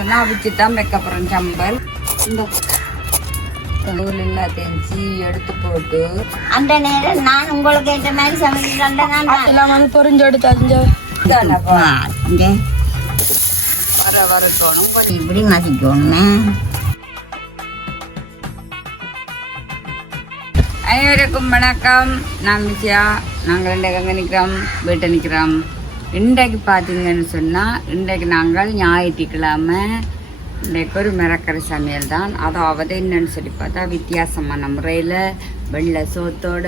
சொன்னால் அவிச்சு தான் வைக்க போகிறோம் சம்பல். இந்த தூள் எல்லாத்தையும் எடுத்து போட்டு அந்த நேரம் நான் உங்களுக்கு ஏற்ற மாதிரி சமைக்கிறேன். பொறிஞ்சு எடுத்து அறிஞ்ச வரட்டணும் கொஞ்சம் இப்படி மதிக்கணுமே. அனைவருக்கும் வணக்கம். நான் விஜயா. நாங்கள் இன்றைக்கு நிற்கிறோம், வீட்டை நிற்கிறோம். இன்றைக்கு பார்த்தீங்கன்னு சொன்னால் இன்றைக்கு நாங்கள் ஞாயிற்றுக்கிழமை இன்றைக்கு ஒரு மிரக்கரை சமையல் தான். அதாவது என்னன்னு சொல்லி பார்த்தா வித்தியாசமான முறையில் வெள்ளை சோத்தோட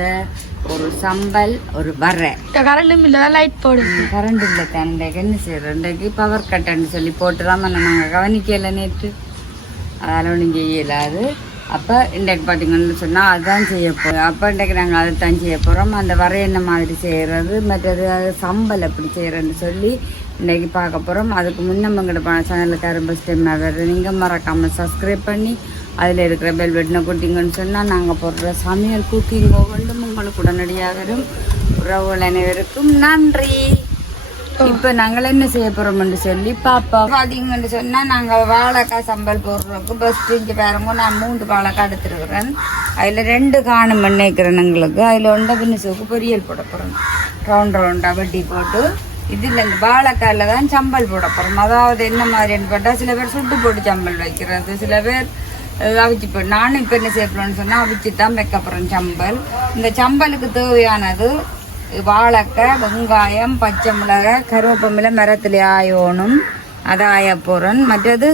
ஒரு சம்பல் ஒரு வரை. கரண்டும் இல்லை, லைட் போடு. கரண்ட் இல்லை தான். இன்றைக்கு என்ன செய்கிறோம், இன்றைக்கு பவர் கட்டுன்னு சொல்லி போட்டுலாம் நாங்கள் கவனிக்கலை நேற்று, அதனால் ஒன்றும் செய்யலாது. அப்போ இன்றைக்கு பார்த்தீங்கன்னு சொன்னால் அதுதான் செய்ய போகிறோம். அப்போ இன்றைக்கு நாங்கள் அதை தான் செய்ய போகிறோம். அந்த வரை என்ன மாதிரி செய்கிறது, மற்றது அது சம்பல் எப்படி செய்கிறேன்னு சொல்லி இன்றைக்கி பார்க்க போகிறோம். அதுக்கு முன்னம்பங்கிட்ட சேனலுக்கு ரொம்ப ஸ்டெம்மாக வருது. நீங்கள் மறக்காமல் சப்ஸ்கிரைப் பண்ணி அதில் இருக்கிற பெல் பட்டனை கொடுத்தீங்கன்னு சொன்னால் நாங்கள் போடுற சமையல் குக்கிங் ஒவ்வொன்றும் உங்களுக்கு உடனடியாக வரும். உறவுகள் அனைவருக்கும் நன்றி. இப்போ நாங்கள் என்ன செய்ய போகிறோம்னு சொல்லி பார்ப்போம். பார்த்தீங்கன்னு சொன்னால் நாங்கள் வாழைக்காய் சம்பல் போடுறோக்கு ஃபஸ்ட்டு இங்கே பாருங்க, நான் 3 வாழைக்காய் எடுத்துருக்குறேன். அதில் 2 காணும் நினைக்கிறேன் எங்களுக்கு. அதில் ஒன்றை பின்னிசுக்கு பொரியல் போட போகிறோம். ரவுண்டாக வெட்டி போட்டு இதில் இந்த வாழைக்காயில் தான் சம்பல் போட போகிறோம். அதாவது என்ன மாதிரின்னு பார்த்தா சில பேர் சுட்டு போட்டு சம்பல் வைக்கிறது, சில பேர் அவிச்சு போட்டு. நானும் இப்போ என்ன செய்ய போகிறேன்னு சொன்னால் அவிச்சு தான் வைக்க போகிறேன் சம்பல். இந்த சம்பலுக்கு தேவையானது வாழைக்காய், வெங்காயம், பச்சை மிளகாய், கருவேப்பமில்லை மரத்தில் ஆயோணும், அதை ஆய போகிறேன். மற்றது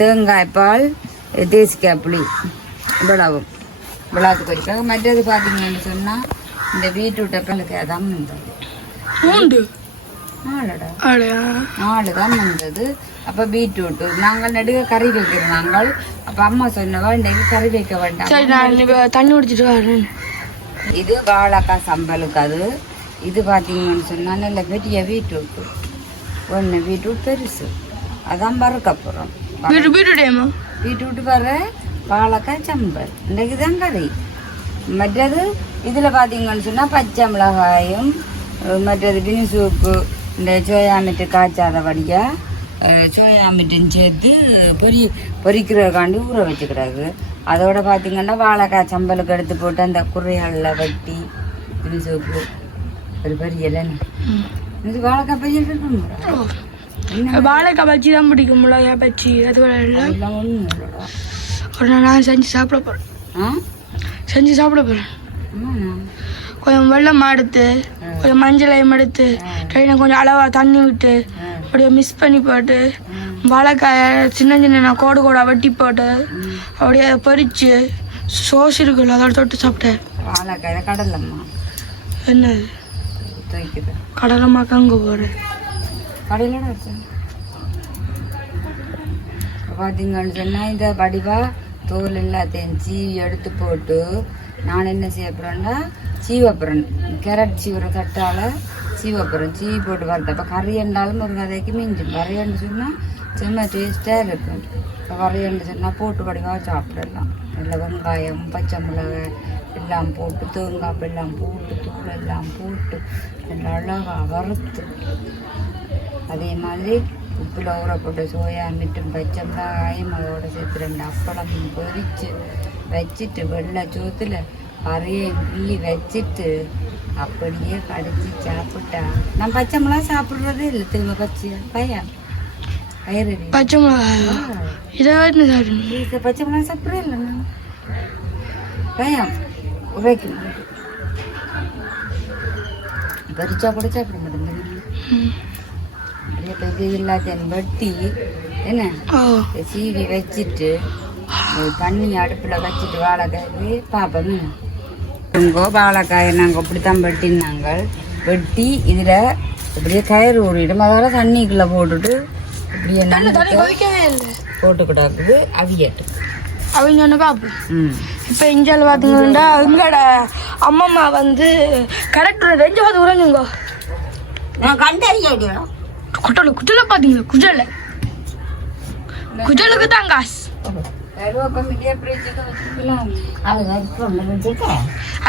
தேங்காய் பால், தேசிக்காய் புளி, இவ்வளவும் விளாத்து கொதிக்காக. மற்றது பார்த்தீங்கன்னு சொன்னால் இந்த பீட்ரூட்டை பல்லுக்கு தான் வந்தது 4 தான் வந்தது. அப்போ பீட்ரூட்டு நாங்கள் நடுக கறி வைக்கிறோம் நாங்கள். அப்போ அம்மா சொன்னவா இன்றைக்கு கறி வைக்க வேண்டாம், தண்ணி குடிச்சிட்டு வரேன். இது வாழைக்காய் சம்பலுக்கு. அது இது பார்த்தீங்கன்னு சொன்னால் நல்ல பெரிய பீட்ரூட்டு, ஒன்று பீட்ரூட் பெருசு, அதான் வறுக்க போகிறோம். பீட்ரூட்டு வர வாழைக்காய் சம்பல் இன்றைக்கு தான் கறி. மற்றது இதில் பார்த்தீங்கன்னு சொன்னால் பச்சை மிளகாயும், மற்றது பினிசூப்பு, இந்த சோயா மீட்டு காய்ச்சாத வடியாக சோயா மீட்டும் சேர்த்து பொரிக்கிறதுக்காண்டி ஊற வச்சுக்கிறாங்க. அதோட பார்த்தீங்கன்னா வாழைக்காய் சம்பலுக்கு எடுத்து போட்டு அந்த குறைகளில் வெட்டி பினிசூப்பு ஒரு பொரியல். இது வாழைக்காய் பொரியல் இருக்குங்களா? வாழைக்காய் பச்சி தான் பிடிக்கும், மிளகாய் பச்சி அது எல்லாம் ஒன்றும் இல்லைடா. ஒரு நாள் நான் செஞ்சு சாப்பிட போகிறேன். செஞ்சு சாப்பிட போகிறேன். கொஞ்சம் வெள்ளம் எடுத்து, கொஞ்சம் மஞ்சளையும் எடுத்து, கொஞ்சம் அளவாக தண்ணி விட்டு அப்படியே மிக்ஸ் பண்ணி போட்டு வாழைக்காயை சின்ன சின்ன கோடு கோடாக வெட்டி போட்டு அப்படியே அதை பறித்து சோஸ் இருக்குல்ல அதோட தொட்டு சாப்பிட்டேன். வாழைக்காய் கடலம்மா என்னது கடலம்மா கங்க போகிறேன் கடையில் வச்சேன். பார்த்தீங்கன்னு சொன்னால் இந்த வடிவாக தோல் எல்லாத்தையும் சீவி எடுத்து போட்டு நான் என்ன செய்ய போகிறேன்னா சீவப்புறன் கேரட் சீவுற தட்டால் சீவப்புறன் சீவி போட்டு வரது. அப்போ கறி என்றாலும் ஒரு கதைக்கு மிஞ்சும். வரையன்னு சொன்னால் சும்மா டேஸ்ட்டாக இருக்கும். இப்போ வரையன்னு சொன்னால் போட்டு வடிவாக சாப்பிடலாம். இல்லை வெங்காயம், பச்சை மிளகாய் எல்லாம் போட்டு, தேங்காய் எல்லாம் போட்டு, தூள் எல்லாம் போட்டு நல்லா அழகாக வறுத்து, அதே மாதிரி உப்பில் ஊற போட்டு சோயா மீட்டும் பச்சை மிளகாயும் அதோட சேர்த்து 2 அப்பளமும் பொரித்து வச்சுட்டு வெள்ளை சோத்தில் அரையும் கிள்ளி வச்சுட்டு அப்படியே கடிச்சு சாப்பிட்டா. நான் பச்சை மிளகா சாப்பிட்றதே இல்லை. திரும்ப பச்சை பச்சை மிளகா பச்சை மிளகா சாப்பிட்றே இல்லை. நான் பயம் உரைக்கும் பறிச்சா கூட சாப்பிட மாட்டேன். இது எல்லாத்தையும் வெட்டி என்ன சீவி வச்சுட்டு தண்ணி அடுப்பில் வச்சுட்டு வாழைக்காய் பார்ப்போம். வாழைக்காயை நாங்கள் அப்படித்தான் வெட்டினாங்க. வெட்டி இதில் இப்படியே கயிறு ஊறிடும். அதோட தண்ணிக்குள்ளே போட்டுட்டு இப்படியே போட்டுக்கிட்டாக்குது அவியட்டு அவங்க பார்ப்போம். இப்போ இஞ்சால் பார்த்தீங்கன்னா எங்களோட அம்மம்மா வந்து கரெக்டாக 2வது உறங்குங்க. நான் கண்டறிய குட்டல பார்த்தீங்களா? குஜலுக்கு தான் காசு.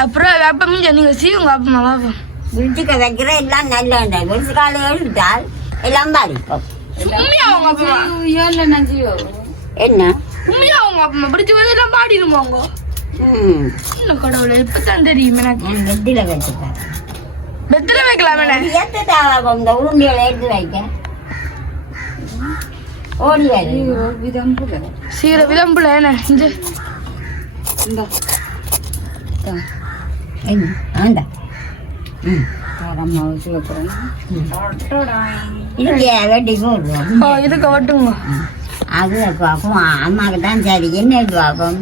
அப்புறம் அப்ப நீங்க சீவுங்க அப்பமா பாப்போம். விழிச்சுக்க வைக்கிற எல்லாம் நல்ல விழிச்சுக்கால எழுத்தால் எல்லாம் பாதிப்போம். உண்மையா அவங்க அப்பா இல்லை நஞ்சியோ என்ன உண்மையா அவங்க அப்பா பிடிச்சி எல்லாம் பாடிடுவாங்க இன்னும் கடவுளை இப்பதான் தெரியும் எனக்கு நான் வெத்தில வச்சுட்டேன் பெத்துல வைக்கலாம் எத்த தேவை இந்த உருண்டியோட எடுத்து வைக்க ஓடி வாரி விதம்புல சீர விதம்புல என்ன இந்த என்ன ஆண்டா அம்மா வச்சுக்க போறேன் இல்லையா வெட்டி போடுவோம் இதுக்கு வட்டுங்க அது பார்ப்போம் அம்மாவுக்கு தான் சரி என்ன பார்ப்போம்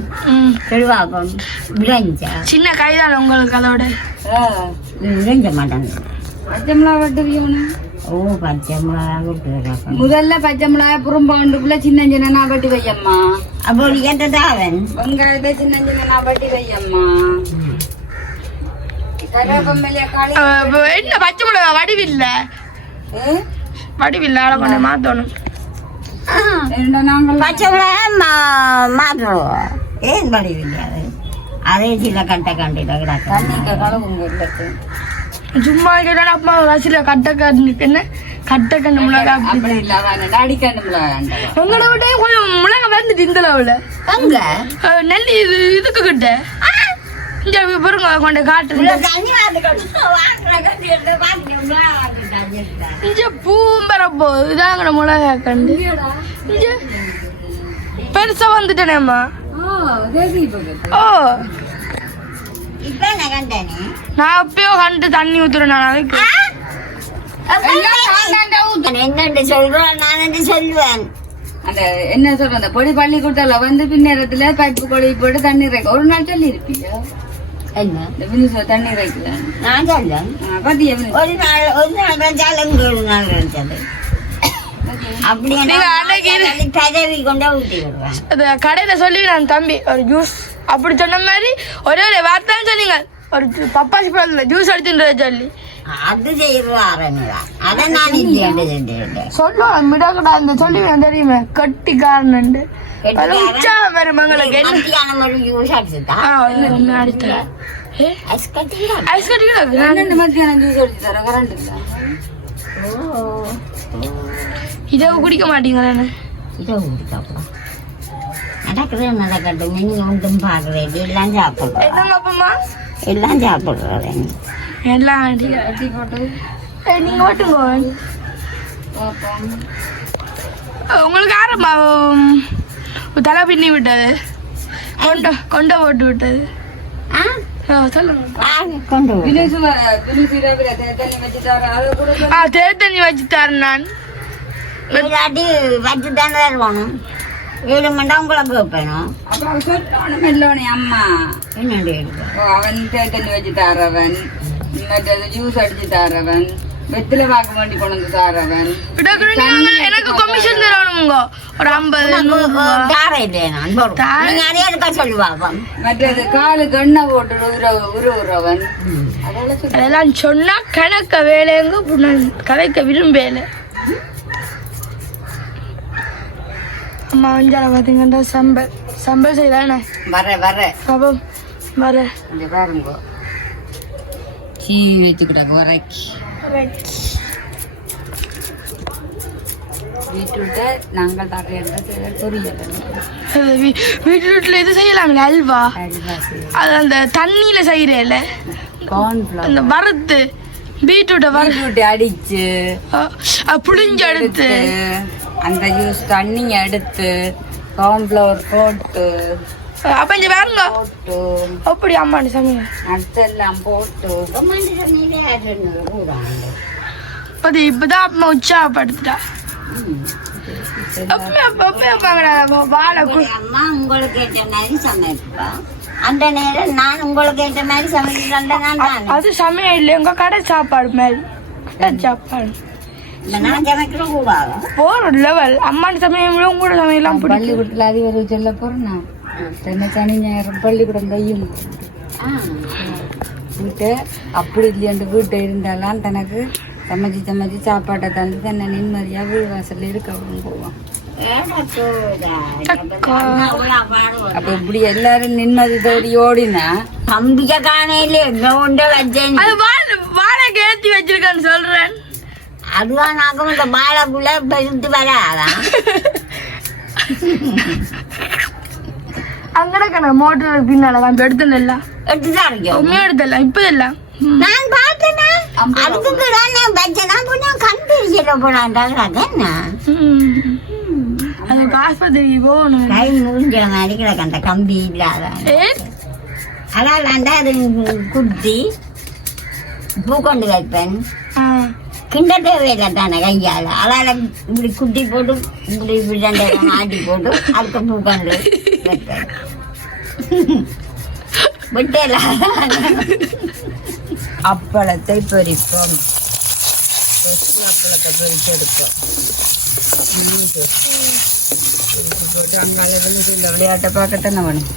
செல்வாப்பம் விளைஞ்சா சின்ன கைதான் உங்களுக்கு அதோட விளைஞ்ச மாட்டாங்க பச்சை மிளகா வெட்டுவியோன்னு ஓ பச்சை மிளகா விட்டு முதல்ல பச்சை மிளகா புறம்பாண்டுக்குள்ள சின்ன சின்ன வெட்டி வையம்மா அப்போ கேட்டதாவன் வெங்காயத்தை சின்ன சின்ன வெட்டி வையம்மா கருவேப்பமையில காளி என்ன பச்சை மிளகா வடிவில்ல வடிவில்ல அதை கொஞ்சம் மாத்தணும் நாங்கள் பச்சை மிளகா மாற்றுவோம் ஏன் படி இல்லையாது அதே சில கட்டை கண்டில கிடக்கு தண்ணிக்கு கலவுங்க இல்லத்து சும்மா கேட்டா அப்பா ரசில கட்டை கண்ணு மிளகா அப்படி இல்ல அவன் அடிக்கண்டு மிளகா உங்களோட விட கொஞ்சம் மிளகா வந்துட்டு இந்த லெவல அங்க நெல்லி இதுக்கு கிட்ட இங்க பாருங்க கொண்ட காட்டு தண்ணி இங்க பூம்பரப்போ இதாங்கிற மிளகா கண்டு இங்க பெருசா வந்துட்டேனேம்மா ஓ இப்ப என்ன கண்டனே நான் அப்பயோ கண்டு தண்ணி ஊத்துறேன் நான் அதுக்கு என்னண்டு சொல்றேன் நான் என்று சொல்லுவேன் அந்த என்ன சொல்ற அந்த பொடி பள்ளிக்கூட்டல வந்து பின்னேரத்துல பைப்பு கொடி போட்டு தண்ணி இறைக்க ஒரு நாள் சொல்லி இருப்பீங்க என்ன இந்த வினிசு தண்ணி இறைக்கல நான் சொல்லேன் பாத்தியா ஒரு நாள் வச்சாலும் ஒரு நாள் வச்சது அப்படி பதவி கொண்டா ஊட்டி விடுவேன் அது கடையில சொல்லி நான் தம்பி ஒரு ஜூஸ் அப்படி சொன்ன மாதிரி ஒரே ஒரு வார்த்தை சொன்னீங்க ஒரு பப்பாசி பழத்துல ஜூஸ் அடிச்சுட்டு சொல்லி அது செய்வாரா அதை நான் இல்லையா சொல்லுவாங்க மிடக்கடா இந்த சொல்லி தெரியுமே கட்டிக்காரன் உச்சா மருமங்களுக்கு ஐஸ் கட்டி மத்தியானம் ஜூஸ் அடிச்சு தர கரண்ட் இல்ல இதை குடிக்க மாட்டீங்களே இதை ஊட்டிக்கலாம் நடக்கட்டும் நீங்க ஒன்றும் பாக்குறேன் எல்லாம் சாப்பிடுறேன் எதாங்க அப்பமா எல்லாம் சாப்பிடுறேன் எல்லாம் அடி போட்டு நீங்க ஓட்டுங்க உங்களுக்கு ஆரம்பா தலை பின்னி விட்டது கொண்ட போட்டு விட்டது சொல்லுங்க கொண்டு வினிசு ரவில தண்ணி வச்சு தர அது கூட தேர் தண்ணி வச்சு தரேன் நான் இல்லாட்டி வச்சு தானே வேணும் 7 மணி நேரம் உங்களை கேட்பேனும் அப்ப சொல்லணும் இல்லவனே அம்மா என்னடி அவன் தண்ணி வச்சு தாரவன் மற்றது ஜூஸ் அடிச்சு தாரவன் வெத்தில வாக்கு வண்டி கொண்டு வந்து தாரவன் எனக்கு கமிஷன் தரணுங்க ஒரு 50 தார இல்லையா நீங்க அதே எடுக்க சொல்லுவாங்க மற்றது காலுக்கு எண்ணெய் போட்டு உருவன் அதெல்லாம் சொன்னா கணக்க வேலைங்க கதைக்க விரும்பல அம்மா வஞ்சால பாத்தீங்கன்னா சம்பல் செய்யலானே வர பாப்போம் வர இங்க பாருங்க சீ வச்சுக்கிட்டாங்க வரைக்கு வீட்டுட்டு நாங்கள் தரையில பொரியல் வீட்டுல இது செய்யலாம்ல அல்வா அது அந்த தண்ணியில செய்யறேல அந்த வறுத்து பீட்ரூட்டை பீட்ரூட் அடிச்சு புளிஞ்சு எடுத்து அந்த ஜூஸ் தண்ணி எடுத்து கார்ன்ஃப்ளவர் போட்டு அப்ப இங்க வேறுங்க போட்டு அப்படி அம்மாண்டி சமைங்க அதெல்லாம் போட்டு அது இப்பதான் அம்மா உற்சாகப்படுத்துட்டா வாழை அம்மா உங்களுக்கு ஏற்ற மாதிரி சமைப்பா அந்த நேரம் நான் உங்களுக்கு ஏற்ற மாதிரி சமைக்கிறேன் அது சமையல் இல்லை உங்க கடை சாப்பாடு மாதிரி கடை சாப்பாடு நான் சமைக்கிற கூடாது போற லெவல் அம்மாண்டி சமையல் உங்களோட சமையலாம் பள்ளிக்கூடத்துல அதிபர் சொல்ல போறேன் தென்னை சனி ஞாயிறு பள்ளிக்கூடம் கையும் வீட்டு அப்படி இல்லையாண்டு வீட்டை இருந்தாலும் தனக்கு சமைச்சு சாப்பாட்டை தந்து தன்னை நிம்மதியா வீடு வாசல்ல இருக்க போவான் அப்ப இப்படி எல்லாரும் நிம்மதி தேடி ஓடினா தம்பிக்க காணையில வச்சேன் வாழை ஏத்தி வச்சிருக்கான்னு சொல்றேன் அதுதான் நாக்கும் இந்த வாழைப்புள்ள பெருத்து வராதான். அங்கடக்கண்ணா மோட்டர் பின்னால தான் எடுத்துன்னு எல்லாம் எடுத்துதான் இருக்கோம். உண்மையா எடுத்தல இப்ப எல்லாம் நான் பார்த்தேன்னா அதுக்கு நான் பச்சனா போனா கண்டிருச்சிட போனாண்டாங்க என்ன அதுக்கு ஆஸ்பத்திரிக்கு போகணும். கை முடிஞ்ச மாதிரி கிடக்க அந்த கம்பி இல்லாத அதான்டா அது குத்தி பூ கொண்டு வைப்பேன். கிண்ட தேவையில்லை தானே கையால் அதால இப்படி குட்டி போட்டு இப்படி இப்படி ரெண்டு ஆட்டி போட்டு அதுக்கு பூ கொண்டு வைப்பேன். விட்டல அப்பளத்தை பொரிப்போம். அப்பளத்தை பொரிச்செடுப்போம். போட்டு அங்கால இந்த விளையாட்டை பார்க்கத்தானே வேணும்.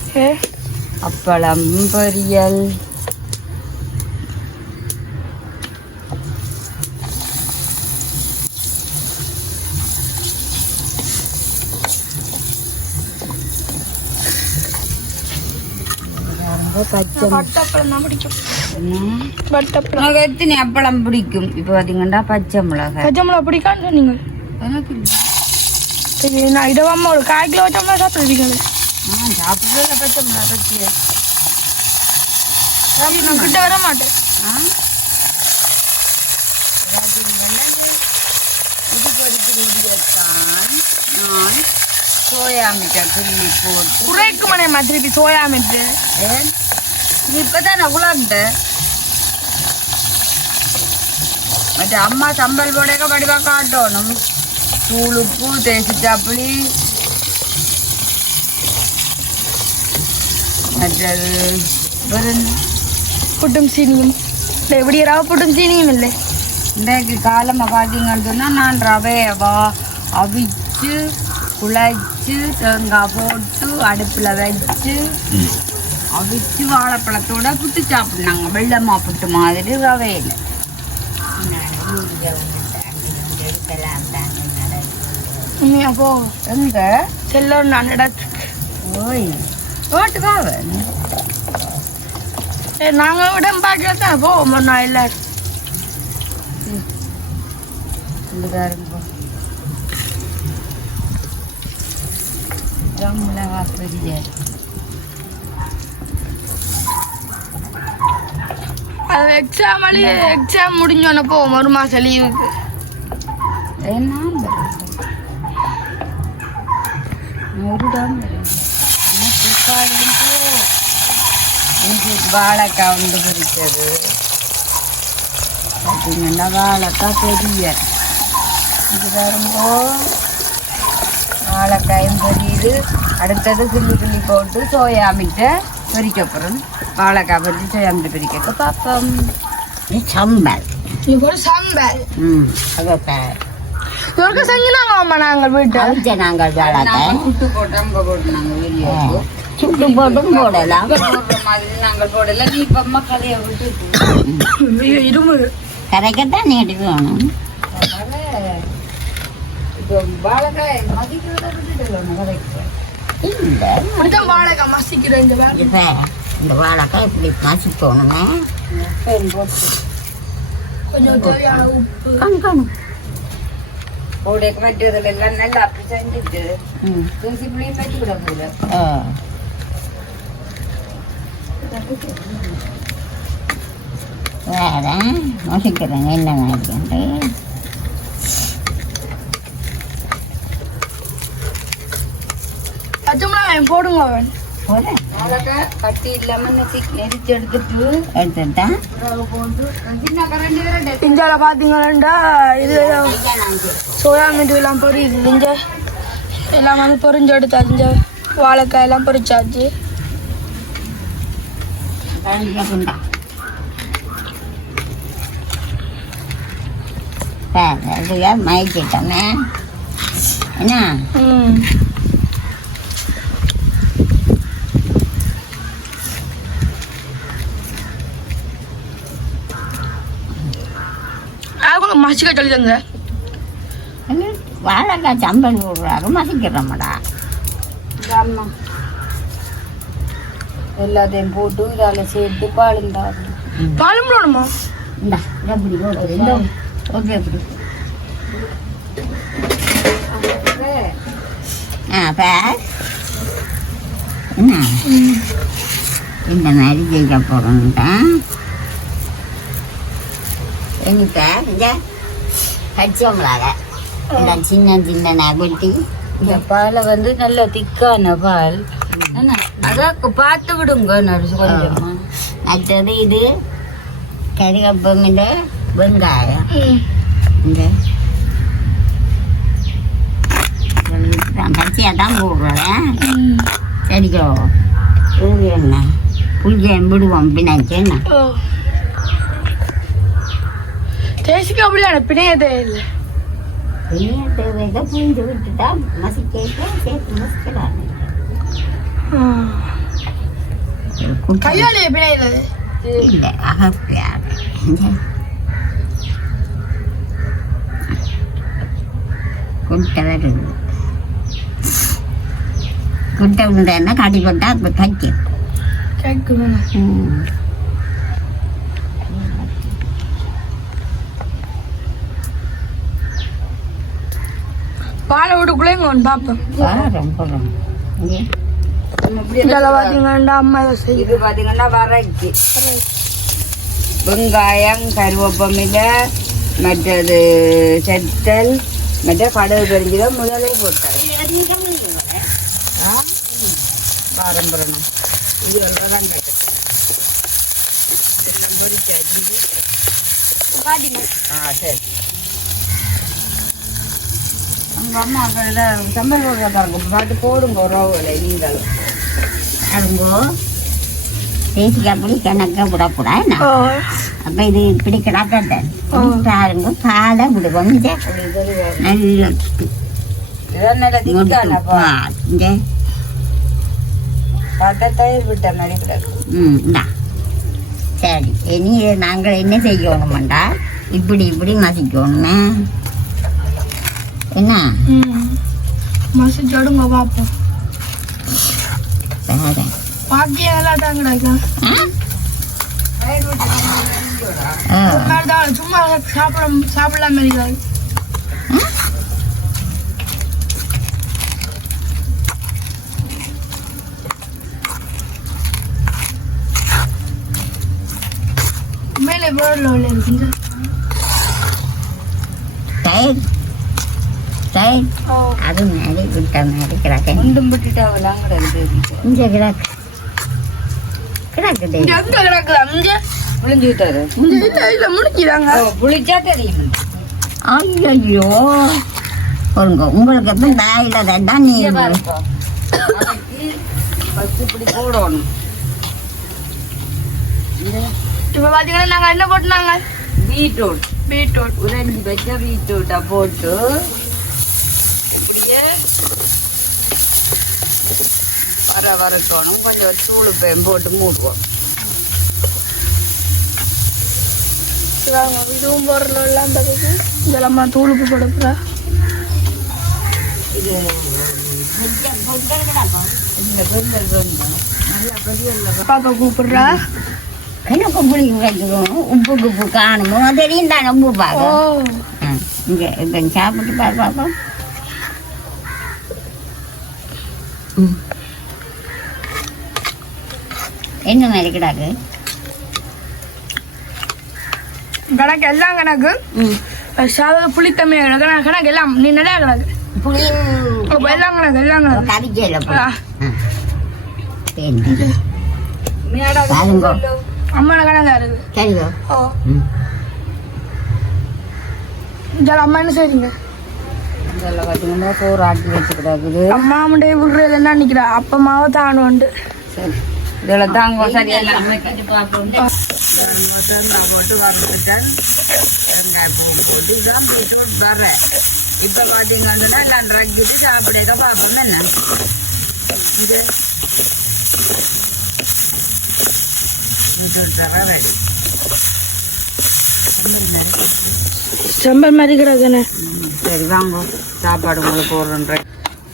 அப்பளம் பொரியல் எத்தனை அப்பளம் பிடிக்கும். இப்ப பாத்தீங்கன்னா பச்சை மிளகாய் பிடிக்கான்னு நீங்க எனக்கு நான் இடவாம ஒரு 1/4 கிலோ வச்சோம்னா சாப்பிடுவீங்களே. சாப்பிடுறதுல பச்சை மிளகாய் பச்சை நான் கிட்ட வர மாட்டேன். இது பொறித்து முடியத்தான் நான் சோயா மிட்டை கிள்ளி போட்டு குறைக்குமனே திருப்பி சோயா மிட்டு இப்பதான் நான் உலாண்டேன். மற்ற அம்மா சம்பல் போடக்க வடிவா காட்டணும். தூள் உப்பு தேசி சாப்பிளி மற்றது புட்டும் சீனியும் எப்படி ரவை புட்டும் சீனியும் இல்லை. இன்றைக்கு காலமாக பார்த்தீங்கன்னு சொன்னால் நான் ரவையவா அவிச்சு குழைச்சி தேங்காய் போட்டு அடுப்பில் வச்சு அவிச்சு வாழைப்பழத்தோட புட்டு சாப்பிட்னாங்க. வெள்ளமா புட்டு மாதிரி ரவையில் அப்போ எங்க செல்லூர் நான் இடத்துக்கு ஓய் ஓட்டுக்காவ நாங்கள் விட பார்க்கலாம் போவோம் ஒரு நாள் எல்லாரும். அது எக்ஸாம் முடிஞ்சோன்னு போவோம் ஒரு மாசம் லீவுக்கு. வாழைக்காய் வந்து பிடிச்சது பார்த்தீங்கன்னா வாழைக்காய் பெரிய இது பாருங்கோ. வாழைக்காயும் பொரியுது. அடுத்தது கிள்ளி கிள்ளி போட்டு சோயா மிட்டை பொரிக்கப்புறம் வாழைக்காய் பொரிச்சு சோயா மிட்டை பொரிக்க பார்ப்போம். சம்பல் ஒரு சம்பல் நாங்கள் வீட்டை நாங்கள் சுட்டு போட்டோம் போட்டு நாங்கள் வெளியே சுட்டு போட்டும் போடலாம். மாதிரி நாங்கள் போடல. நீ இப்போ அம்மா கதையை விட்டு இரும்பு கரைக்கத்தான் நீட்டு வேணும். இப்போ வாழைக்காய் மதிக்கிறத விட்டுட்டு இல்லை வாழைக்காய் மசிக்கிறேன். இந்த வாழைக்காய் இப்படி மசிக்கணுமே. கொஞ்சம் தேவையான உப்பு கண்கணும் போடைக்கு வட்டுறதுல எல்லாம் நல்லா அப்படி செஞ்சுட்டு தூசி புளியும் வச்சு விட போகுது. வேற மசிக்கிறேங்க என்ன மாதிரி பச்சை மிளகாய் போடுங்க. வாழைக்காய் கட்டி இல்லாம நெரிச்சு எடுத்துட்டா சின்ன கரண்டி வரட்டே. இஞ்சால பாத்தீங்கன்னா இது சோயா மீட்டு எல்லாம் பொரியுது. இஞ்ச எல்லாம் வந்து பொரிஞ்சு எடுத்தாச்சு. இஞ்ச வாழைக்காய் எல்லாம் பொரிச்சாச்சு. மயக்கிட்டோமே என்ன மசிக்க சொல்லி தந்த வாழைக்காய் சம்பல் போடுறாரு மசிக்கிறோம்டா. அம்மா எல்லாத்தையும் போட்டு இதால் சேர்த்து பாலுண்டாரு. பாலும் போடணுமா? இந்தா எப்படி போடுறது? ஓகே எப்படி பார் என்ன இந்த மாதிரி செய்ய போகிறோம்ட்டான் எங்கிட்ட இந்த கச்சவங்களாக இந்த சின்ன சின்ன நகட்டி இந்த பாலை வந்து நல்ல திக்கான பால் என்ன அதான் பார்த்து விடுங்க கொஞ்சமா. மற்றது இது கறிகப்பம் இந்த வெங்காயம் இந்த பச்சையாக தான் போடுறேன் சரிக்கோ இது என்ன புளியம் விடுவோம் பின்னாச்சு என்ன தேசிக்கு அப்படியான பிணையதே இல்லை தேவையாக புரிஞ்சு விட்டுட்டா மசிக்க சேர்த்து மசிக்கிறாங்க கையாளிய பிணையில இல்லை அகப்பியார் குட்டை வருது குட்டை உண்டா காட்டி போட்டா இப்போ தைக்கும் கேட்குவேன் பாலை விட்டுக்குள்ளே இங்கே ஒன்று பார்ப்பேன் இதெல்லாம் பார்த்தீங்கன்னா அம்மா இதை செய்யுது. இது பாத்தீங்கன்னா வரைக்கு வெங்காயம் கருவேப்பமில்லை மற்றது செத்தல் மற்ற கடுகு பெருஞ்சிதான் முதலே போட்டாரு பாரம்பரியம் இது ஒன்றுதான் சரி உங்க அம்மா சம்பல் போடுற பாருங்க பாட்டு போடுங்க உறவுகளை நீங்கள் அதுங்கோ தேசிக்கு அப்படி கணக்க விடக்கூடா என்ன அப்போ இது இப்படி கிடக்கட்டேன் பாருங்க பாலை விடுவோம் இந்த நல்ல இதான் நல்ல திக்கான பால் இந்த பார்த்தா தயிர் விட்ட மாதிரி கிடக்கு இந்தா சரி இனி நாங்கள் என்ன செய்யணுமாண்டா இப்படி இப்படி மசிக்கணுமே என்ன மசிச்சோடுங்க பார்ப்போம் வேற பாக்கியம் எல்லாம் தான் கிடைக்கும் சும்மா சாப்பிடலாம இருக்காது மேலே போர்டில் உள்ள இருக்குங்க தயிர் தயிர் அது மேலே விட்ட மாதிரி கிடக்கு ஒன்றும் விட்டுட்டாவெல்லாம் கிடக்கு இங்கே கிடக்கு கிடக்குது எங்க கிடக்குது அங்க புளிஞ்சு விட்டாரு இல்ல முடிக்கிறாங்க புளிச்சா தெரியும் ஐயோ பாருங்க உங்களுக்கு எப்போ தாயில தான் நீ ஃபஸ்ட்டு இப்படி போடணும் இப்ப பாத்தீங்கன்னா நாங்க என்ன போட்டுனாங்க பீட்ரூட் பீட்ரூட் உறைஞ்சி வச்ச பீட்ரூட்டை போட்டு இப்படியே வறுக்கணும் கொஞ்சம் தூள் பேம் போட்டு மூடுவோம் இதுவும் போடுறோம் எல்லாம் தகுது இதெல்லாம் தூளுப்பு கொடுக்குறா இது இந்த பெண்கள் வேணும் நல்லா பெரிய பாப்பா கூப்பிடுறா எனக்கு புளிக்கு வைக்கணும் உப்பு உப்பு காணுமோ தெரியும் தானே உப்பு ஓ பார்க்க இங்கே இப்போ சாப்பிட்டு பாரு பாப்பா என்ன மாதிரி கிடாக்கு கணக்கு எல்லாம் கணக்கு சாதம் புளித்தன்மை கணக்கு கணக்கு எல்லாம் நீ நிறையா கணக்கு புளியும் எல்லாம் கணக்கு எல்லாம் கணக்கு கறிக்கல அம்மா கணக்கா இருக்கு சரிதோ ஓ இதெல்லாம் அம்மா என்ன செய்றீங்க இதெல்லாம் பார்த்தீங்கன்னா சோறு ஆட்டி வச்சுக்கிடாக்குது அம்மா முட்டை விடுறது என்ன நிற்கிறா அப்பமாவை தானும் உண்டு சரி இதெல்லாம் தாங்க சரி எல்லாம் அமைக்கிட்டு பார்ப்போம் மட்டும் வறுத்துட்டேன் வெங்காயம் போட்டு இதான் பீட்ரூட் வரேன் இப்போ பார்த்தீங்கன்னா நான் ரக்கிட்டு சாப்பிடக்க பார்ப்போம் என்ன இது பீட்ரூட் ரவை ரெடி செம்பல் மாதிரி கிடக்குண்ணே சரி வாங்க சாப்பாடு உங்களுக்கு போடுறேன்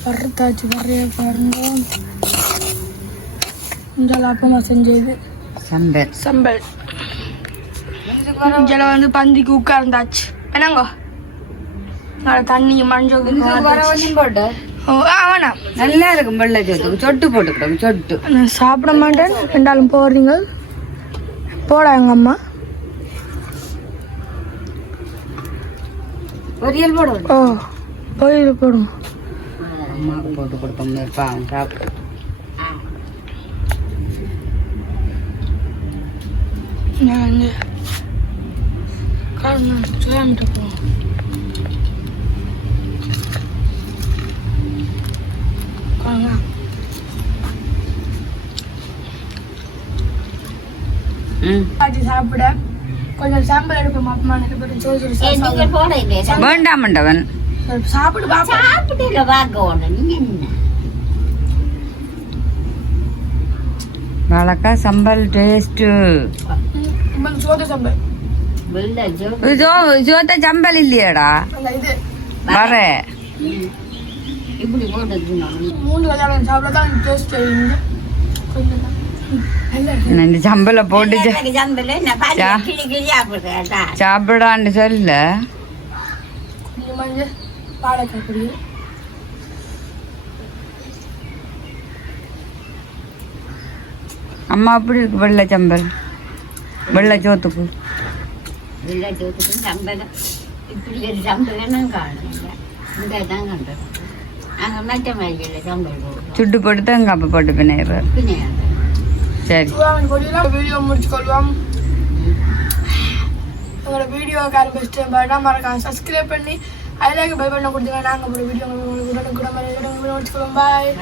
வறுத்தாச்சு வரைய பாருங்க இந்த அப்பமா செஞ்சது சம்பல் சம்பல் இதில் வந்து பந்திக்கு உட்கார்ந்தாச்சு என்னங்க தண்ணி மஞ்சள் வர கொஞ்சம் போட்டு வேணாம் நல்லா இருக்கும் வெள்ளை சோத்துக்கு சொட்டு போட்டுக்கிறோம் சொட்டு. நான் சாப்பிட மாட்டேன் ரெண்டாலும் போடுறீங்க போடா எங்க அம்மா பொரியல் போடுவோம். ஓ போய் போடுங்க அம்மாவுக்கு போட்டு கொடுப்போம் பாவம் சாப்பிட்டு. நான் வந்து சொல்லாமிட்ட போவோம். சாப்பிட கொஞ்சம் சாம்பல் எடுப்போம் அப்பமா வேண்டாமண்டவன் சாப்பிடு பாப்பா சாப்பிட்டு பார்க்க ஒண்ணு நீங்க என்ன வாழைக்காய் சம்பல் டேஸ்ட்டு. சோத சாம்பல் வெள்ளை சோத்த சம்பல் இல்லையாடா இது வர இப்படி போட்டு மூணு கல்யாணம் சாப்பிடதான் டேஸ்ட் கொஞ்சம் இந்த சம்பலை போட்டு சாப்பிடான்னு சொல்ல. கொஞ்சம் மஞ்சள் பாலக்காய் பொடி அம்மா அப்படி இருக்கு வெள்ளை சம்பல் வெள்ளை சோத்துக்கு. வெள்ளை சோத்துக்கு சம்பளம் இப்படி ஒரு சம்பளம் நான் காணுங்க இங்கே தான் கண்டேன். அங்கே மற்ற மாதிரி சம்பளம் சுட்டு போட்டு தான் எங்கள் அப்பா போட்டு பின்னிடுறாரு. சரி வீடியோ முடிச்சுக்கொள்வோம். உங்களோட வீடியோக்கார பெஸ்ட் மறக்காம சப்ஸ்கிரைப் பண்ணி அதில் பெல் பண்ண கொடுத்துங்க. நாங்கள் ஒரு வீடியோ கூட முடிச்சுக்கொள்வோம். பாய்.